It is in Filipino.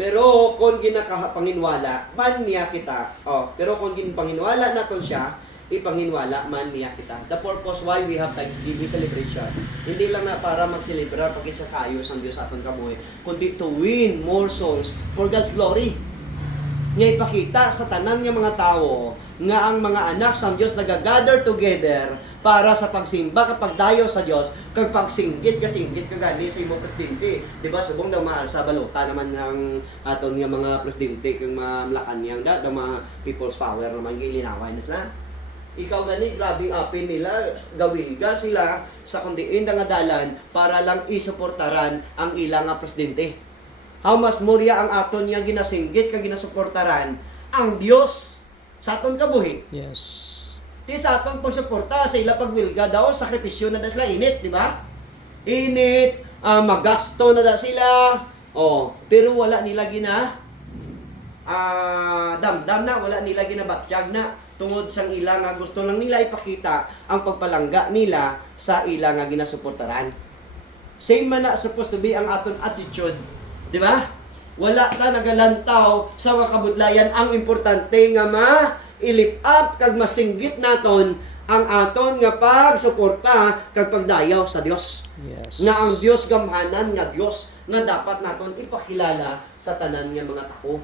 Pero kung ginakapanginwala, man niya kita. Pero kung ginpanginwala naton siya, ipanginwala man niya kita. The purpose why we have Thanksgiving celebration, hindi lang na para mag-celebrar pagkit sa kaayos ang Diyos aton kabuhi, kundi to win more souls for God's glory. Nga ipakita sa tanan nga mga tao nga ang mga anak sa Diyos nagagather together para sa pagsimba kapag dayo sa Diyos, kag pagsinggit kagani sa imong presidente. Di ba subong daw sa balota naman ng aton nga mga presidente kang Malacanang da mga people's power naman gilinawan na. Ikaw gani, grabe apin nila, gawilga sila sa kundiin nga dalan para lang isuportaran ang ilang presidente. How much more ang aton nga ginasinggit kag ginasuportaran ang Dios sa aton kabuhi. Yes. Di sa aton pagsuporta sa ila pagwilga daw sakripisyo na da sila init, di ba? Init, magasto na da sila. Pero wala nila gina damdam na, wala nila ginabatsyag na tungod sang ila nga gusto lang nila ipakita ang pagpalangga nila sa ila nga ginasuportaran. Same man na supposed to be ang aton attitude, di ba? Wala ta nagalantaw sa mga kabudlayan. Ang importante nga ma-ilip up kag masinggit naton ang aton nga pagsuporta kag pagdayaw sa Dios. Yes. Na ang Dios gamhanan nga Dios nga dapat naton ipakilala sa tanan nga mga tao.